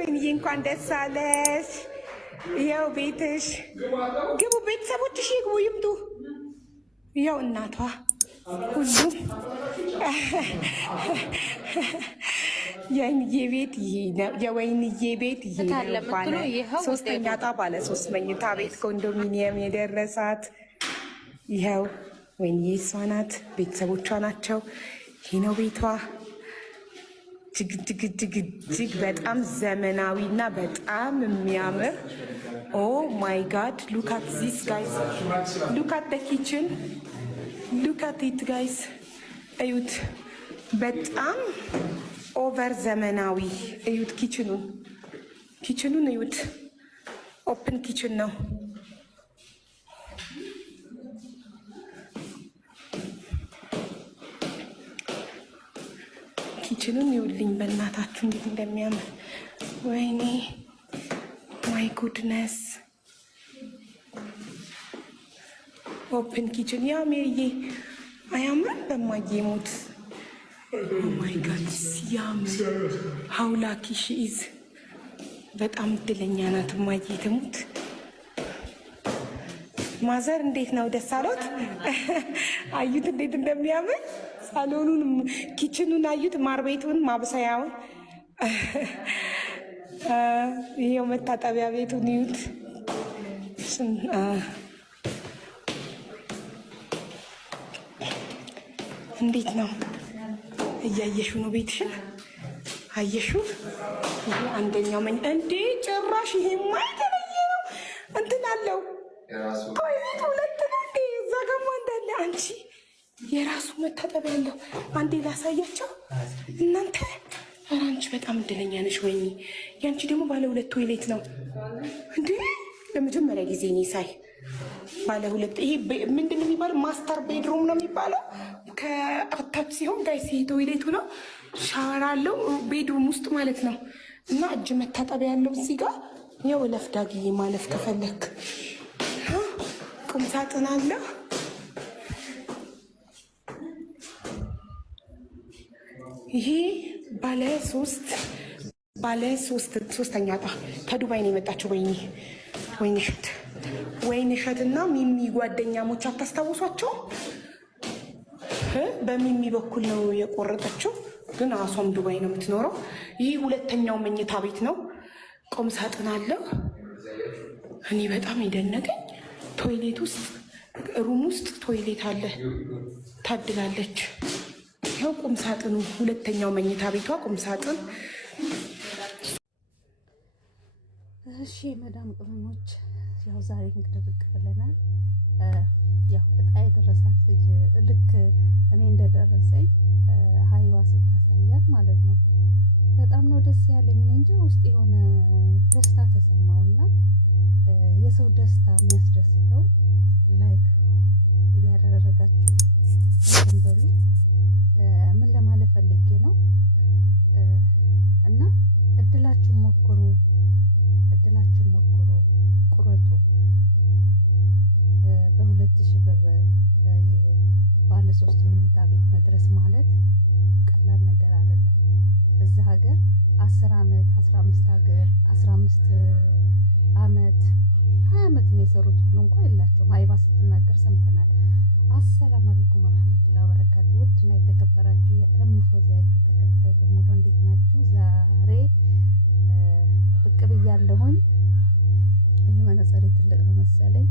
ወይንዬ እንኳን ደስ አለሽ። ይኸው ቤትሽ ግቡ፣ ቤተሰቦችሽ ይግቡ ይምጡ። ይኸው እናቷ ሁሉም የወይንዬ ቤት ይሄ ነው። የወይንዬ ቤት ይሄ ነው። ባለ ሶስተኛ ዕጣ ባለ 3 መኝታ ቤት ኮንዶሚኒየም የደረሳት ይኸው ወይንዬ እሷ ናት። ቤተሰቦቿ ናቸው። ይሄ ነው ቤቷ። እጅግ በጣም ዘመናዊ እና በጣም የሚያምር ኦ ማይ ጋድ ሉክ አት ዚስ ጋይስ፣ ሉክ አት ደ ኪችን፣ ሉክ አት ኢት ጋይስ። እዩት፣ በጣም ኦቨር ዘመናዊ። እዩት ኪችኑን እዩት። ኦፕን ኪችን ነው። ኪችኑን ይውልኝ በእናታችሁ እንዴት እንደሚያምር ወይኔ ማይ ጉድነስ። ኦፕን ኪችን ያ ሜሪዬ አያምርም? በማዬ ሞት ማይ ጋድ ሲያምር ሀውላኪ ሺኢዝ በጣም እድለኛ ናት ማዬ ትሙት። ማዘር እንዴት ነው? ደስ አሎት? አዩት እንዴት እንደሚያምር ሳሎኑን፣ ኪችኑን አዩት፣ ማር ቤቱን፣ ማብሰያውን። ይሄው መታጠቢያ ቤቱን እዩት። እንዴት ነው? እያየሹ ነው ቤትሽን? አየሹ? ይሄ አንደኛው እንዴ ጭራሽ ይሄማ የተለየ ነው። እንትን አለው ቶይሌት 2 ነው እንዴ? እዛ ጋማ እንዳለ አንቺ የራሱ መታጠቢያ ያለው። አንዴ ላሳያቸው እናንተ። ኧረ አንቺ በጣም እድለኛ ነሽ። ወይኔ ያንቺ ደግሞ ባለ 2 ቶይሌት ነው እንዴ? ለመጀመሪያ ጊዜ እኔ ሳይ ባለ 2። ይሄ ምንድን ነው የሚባለው? ማስተር ቤድሩም ነው የሚባለው። ከአታች ሲሆን ጋይስ ይሄ ቶይሌቱ ነው። ሻወር አለው ቤድሩም ውስጥ ማለት ነው። እና እጅ መታጠቢያ ያለው እዚህ ጋር ያው ለፍ ዳግዬ ማለፍ ከፈለክ ቁም ሳጥን አለው። ይሄ ባለ 3ኛ ዕጣ ከዱባይ ነው የመጣችው። ወይንሸት እና ሚሚ ጓደኛሞች አታስታውሷቸው? በሚሚ በኩል ነው የቆረጠችው፣ ግን አሷም ዱባይ ነው የምትኖረው። ይህ 2ኛው መኝታ ቤት ነው። ቁም ሳጥን አለው። እኔ በጣም የደነቀኝ ቶይሌት ውስጥ ሩም ውስጥ ቶይሌት አለ። ታድላለች። ይኸው ቁም ሳጥኑ 2ኛው መኝታ ቤቷ ቁም ሳጥን። እሺ መዳም ቅመሞች ያው ዛሬ እንግዲህ ብቅ ብለናል። ያው እጣ የደረሳት ልጅ ልክ እኔ እንደደረሰኝ ሀይዋ ስታሳያት ማለት ነው በጣም ነው ደስ ያለኝ። እንጂ ውስጥ የሆነ ደስታ ተሰማውና የሰው ደስታ የሚያስደስተው ላይክ እያደረጋችሁ እንበሉ። ምን ለማለት ፈልጌ ነው እና እድላችሁን ሞክሩ፣ ቁረጡ። በ2000 ብር ባለ 3 መኝታ ቤት መድረስ ማለት ቀላል ነገር አይደለም። እዚህ ሀገር 10 ዓመት 15 ዓመት 20 ዓመት የሰሩት ሁሉ እንኳን የላቸውም። ሀይባ ስትናገር ሰምተናል። አሰላሙ አለይኩም ወራህመቱላሂ ወበረካቱ። ውድና የተከበራችሁ የእምፎዚያ ተከታታይ በሙሉ እንዴት ናችሁ? ዛሬ ብቅ ብያለሁኝ። ይህ መነጽሬ ትልቅ ነው መሰለኝ።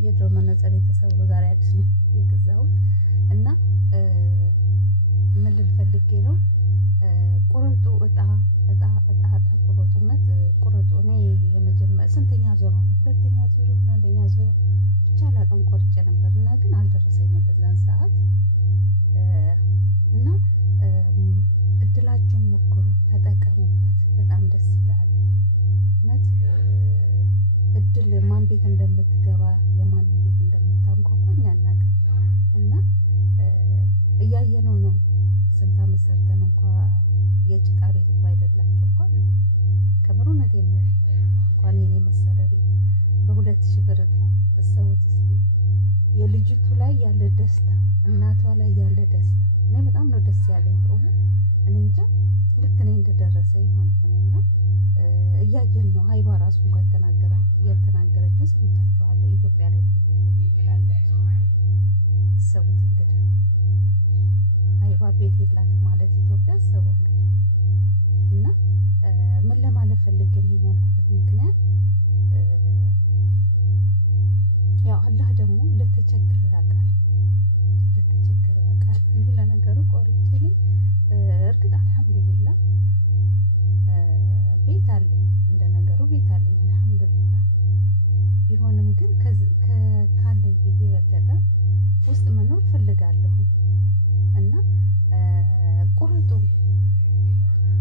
የድሮ መነጽሬ ተሰብሮ ዛሬ አዲስ ነው የገዛሁት እና ምን ልል ፈልጌ ነው፣ ቁረጡ፣ እጣ ቁረጡ። እውነት ቁረጡ። እኔ የመጀመሪያ ስንተኛ ዙር ነው? 2ኛ ዙር እና 1ኛ ዙር ብቻ አላውቅም። ቆርጬ ነበር እና ግን አልደረሰኝም በዛን ሰዓት እና እድላችሁን ሞክሩ፣ ተጠቀሙበት። በጣም ደስ ይላል እውነት። እድል ማን ቤት እንደምትገባ የማንን ቤት እንደምታንኳኳ እኛ አናውቅም እና እያየነው ነው። ስንት ዓመት ሰርተን እንኳ የጭቃ ቤት እንኳ አይደላቸው እንኳ አሉ። ከምሩነቴን ነው እንኳን የኔ መሰለ ቤት በ2000 ብር እጣ እሰውት እስቲ። የልጅቱ ላይ ያለ ደስታ፣ እናቷ ላይ ያለ ደስታ እኔ በጣም ነው ደስ ያለኝ በእውነት። እኔ እንጃ ልክ እኔ እንደደረሰኝ ማለት ነው እና ሀይባ ራሱ እንኳን የተናገረችውን ሰምታችኋል። ኢትዮጵያ ላይ ቤት የለኝም ብላለች። አሰቡት እንግዲህ ሀይባ ቤት የላትም ማለት ኢትዮጵያ። አሰቡ እንግዲህ እና ምን ለማለት ፈልጌ ነው ያልኩበት ምክንያት ያው አላህ ደግሞ ለተቸገረ ያውቃል። እኔ ለነገሩ ቆርጬ እርግጥ አልሐምዱሊላህ ቤት አለኝ፣ እንደ ነገሩ ቤት አለኝ አልሐምዱሊላህ። ቢሆንም ግን ካለኝ ቤት የበለጠ ውስጥ መኖር ፈልጋለሁ እና ቁረጡ፣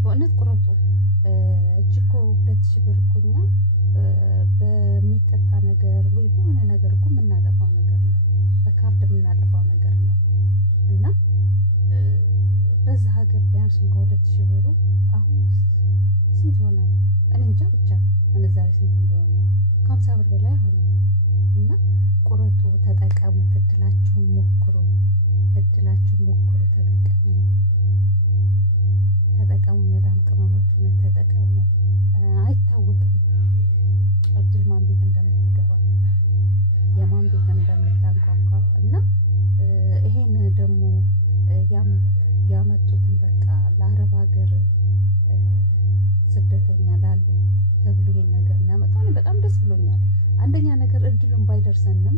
በእውነት ቁረጡ። እኮ 2000 ብር እኮ እኛ በሚጠጣ ነገር ወይ በሆነ ነገር እኮ የምናጠፋው ነገር ነው፣ በካርድ የምናጠፋው ነገር ነው እና በዛ ሀገር ቢያንስ እንኳን 2000 ብሩ አሁን ስንት ይሆናል? እኔ እንጃ ብቻ ምንዛሬ ስንት እንደሆነ ከ50 ብር በላይ ሆነ እና ቁረጡ፣ ተጠቀሙ፣ እድላችሁን ሞክሩ፣ ተጠቀሙ። መዳም ቅመሞች እውነት ተጠቀሙ። አይታወቅም እድል ማን ቤት እንደምትገባ የማን ቤት እንደምታንኳኳ እና ይሄን ደግሞ ያመጡትን በቃ ለአረብ ሀገር ስደተኛ ላሉ ተብሎ ይሄን ነገር እናመጣው በጣም ደስ ብሎኛል። አንደኛ ነገር እድሉን ባይደርሰንም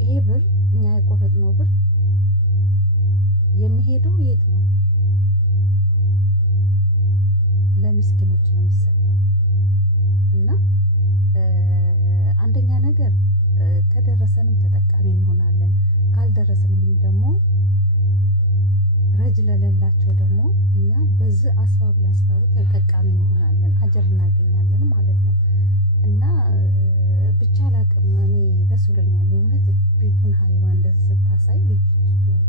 ይሄ ብር እኛ የቆረጥነው ብር የሚሄደው የት ነው? ለምስኪኖች ነው የሚሰጠው እና አንደኛ ነገር ከደረሰንም ተጠቃሚ እንሆናለን፣ ካልደረሰንም ደግሞ ረጅ ለሌላቸው ደግሞ እኛ በዚህ አስባብ ለአስባቡ ተጠቃሚ እንሆናለን፣ አጀር እናገኛለን ማለት ነው እና ብቻ አላቅም። እኔ ደስ ብሎኛል እውነት ቤቱን ሀይባ እንደዚህ ስታሳይ ልጅቱ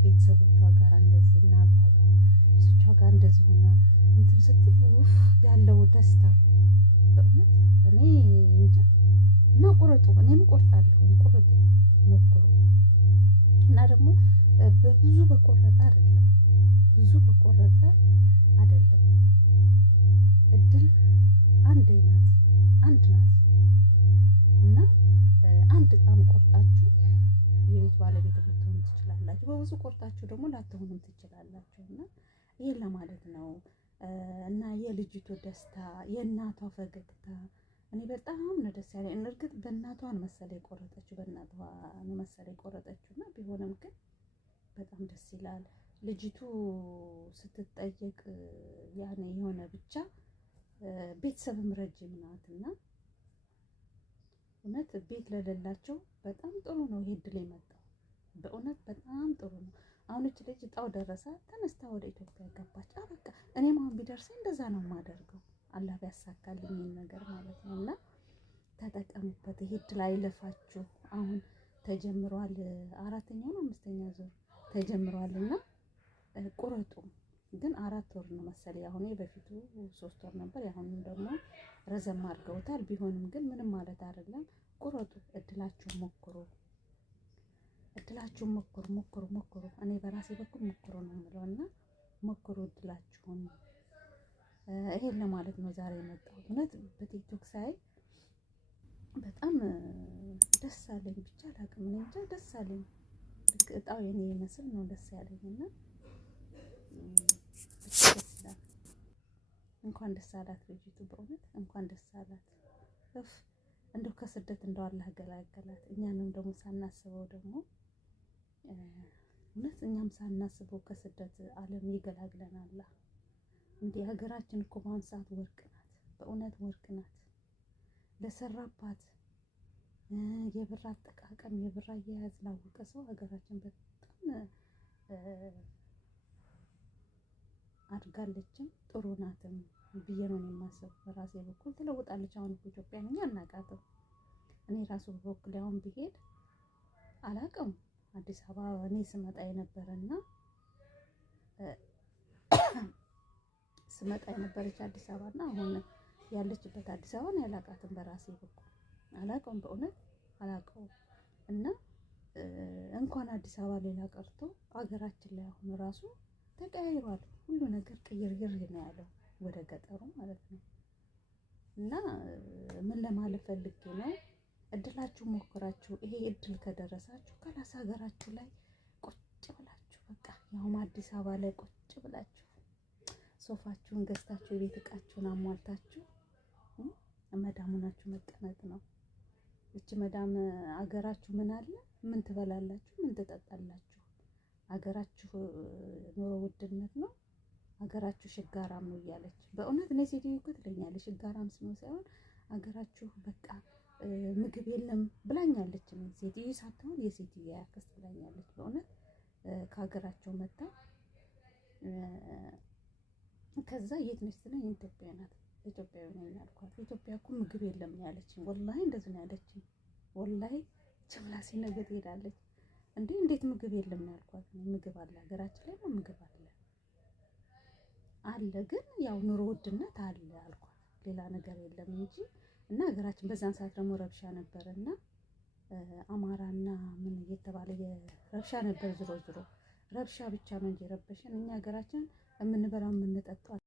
ቤተሰቦቿ ጋር እንደዚህ እናቷ ጋር ልጆቿ ጋር እንደዚህ ሆና እንትን ስትል ያለው ደስታ በእውነት እኔ እንጃ። እና ቁረጡ፣ እኔም ቆርጣለሁ። ቁረጡ፣ ሞክሩ እና ደግሞ በብዙ በቆረጠ አይደለም እድል አንድ ናት እና አንድ ቃም ቆርጣችሁ የቤት ባለቤት ልትሆኑ ትችላላችሁ። በብዙ ቆርጣችሁ ደግሞ ላትሆኑም ትችላላችሁ እና ይሄን ለማለት ነው። እና የልጅቱ ደስታ፣ የእናቷ ፈገግታ እኔ በጣም ነው ደስ ያለኝ። እርግጥ በእናቷ ነው መሰለኝ የቆረጠችው እና ቢሆንም ግን በጣም ደስ ይላል። ልጅቱ ስትጠየቅ ያኔ የሆነ ብቻ ቤተሰብም ረጅም ናትና እውነት ቤት ለሌላቸው በጣም ጥሩ ነው ይሄ እድል የመጣው። በእውነት በጣም ጥሩ ነው። አሁን እች ልጅ እጣው ደረሰ፣ ተነስታ ወደ ኢትዮጵያ ገባች። በቃ እኔም አሁን ቢደርሰኝ እንደዛ ነው የማደርገው፣ አላህ ቢያሳካልኝ ነገር ማለት ነው። እና ተጠቀሙበት፣ ይሄ እድል አይለፋችሁ። አሁን ተጀምሯል፣ 4ኛው ነው 5ኛ ዙር ተጀምሯል እና ቁረጡ። ግን 4 ወር ነው መሰለኝ አሁን፣ የበፊቱ 3 ወር ነበር፣ አሁንም ደግሞ ረዘም አድርገውታል። ቢሆንም ግን ምንም ማለት አይደለም። ቁረጡ፣ እድላችሁን ሞክሩ። እኔ በራሴ በኩል ሞክሩ ነው የምለው እና ሞክሩ እድላችሁን። ይሄን ለማለት ነው ዛሬ የመጣሁት። እውነት በቲክቶክ ሳይ በጣም ደስ አለኝ። ብቻ አላውቅም፣ እኔ እንጃ ደስ አለኝ። ልክ እጣው የኔ ይመስል ነው ደስ ያለኝ እና ደስ ይላል። እንኳን ደስ አላት ልጅቱ፣ በእውነት እንኳን ደስ አላት። እንደው ከስደት እንደው አላህ ገላገላት። እኛንም ደግሞ ሳናስበው ደግሞ እውነት እኛም ሳናስበው ከስደት ዓለም ይገላግለናል አላህ። እንዲህ ሀገራችን እኮ በአሁን ሰዓት ወርቅ ናት፣ በእውነት ወርቅ ናት። ለሰራባት የብር አጠቃቀም የብር አያያዝ ላወቀ ሰው ሀገራችን በጣም አድጋለችም ጥሩ ናትም ብዬ ነው የማስበው። በራሴ በኩል ትለውጣለች። አሁን ኢትዮጵያ እኛ አናውቃትም። እኔ ራሱ በበኩል አሁን ብሄድ አላውቅም። አዲስ አበባ እኔ ስመጣ የነበረና ስመጣ የነበረች አዲስ አበባና አሁን ያለችበት አዲስ አበባን ያላውቃትም። በራሴ በኩል አላውቀውም፣ በእውነት አላውቀውም። እና እንኳን አዲስ አበባ ሌላ ቀርቶ ሀገራችን ላይ አሁን ራሱ ተቀያይሯል። ሁሉ ነገር ቅይርይር ነው ያለው ወደ ገጠሩ ማለት ነው። እና ምን ለማለት ፈልጌ ነው፣ እድላችሁ ሞክራችሁ ይሄ እድል ከደረሳችሁ ከላስ ሀገራችሁ ላይ ቁጭ ብላችሁ በቃ ያውም አዲስ አበባ ላይ ቁጭ ብላችሁ ሶፋችሁን ገዝታችሁ የቤት እቃችሁን አሟልታችሁ መዳሙናችሁ መቀመጥ ነው። እቺ መዳም አገራችሁ ምን አለ? ምን ትበላላችሁ? ምን ትጠጣላችሁ? አገራችሁ ኑሮ ውድነት ነው፣ አገራችሁ ሽጋራም ነው እያለች በእውነት እኔ ሴትዮ እኮ ትለኛለች። ሽጋራም ስኖ ሳይሆን አገራችሁ በቃ ምግብ የለም ብላኛለች። ሴትዮ ሳትሆን የሴትዮ ያክስት ብላኛለች። በእውነት ከሀገራቸው መጣ። ከዛ የት ነች ስለኝ ኢትዮጵያ ናት። ኢትዮጵያዊ ነኝ አልኳት። ኢትዮጵያ እኮ ምግብ የለም ነው ያለችኝ። ወላሂ እንደዚህ ነው ያለችኝ። ወላሂ ጭምላሴ ነገር ትሄዳለች እንዴ! እንዴት ምግብ የለም ነው ያልኳት። ምግብ አለ ሀገራችን ላይ ነው ምግብ አለ፣ ግን ያው ኑሮ ውድነት አለ አልኳት። ሌላ ነገር የለም እንጂ እና ሀገራችን በዛን ሰዓት ደግሞ ረብሻ ነበርና አማራና ምን እየተባለ ረብሻ ነበር። ዝሮ ረብሻ ብቻ ነው እንጂ ረበሽን እኛ ሀገራችን የምንበላው የምንጠጣው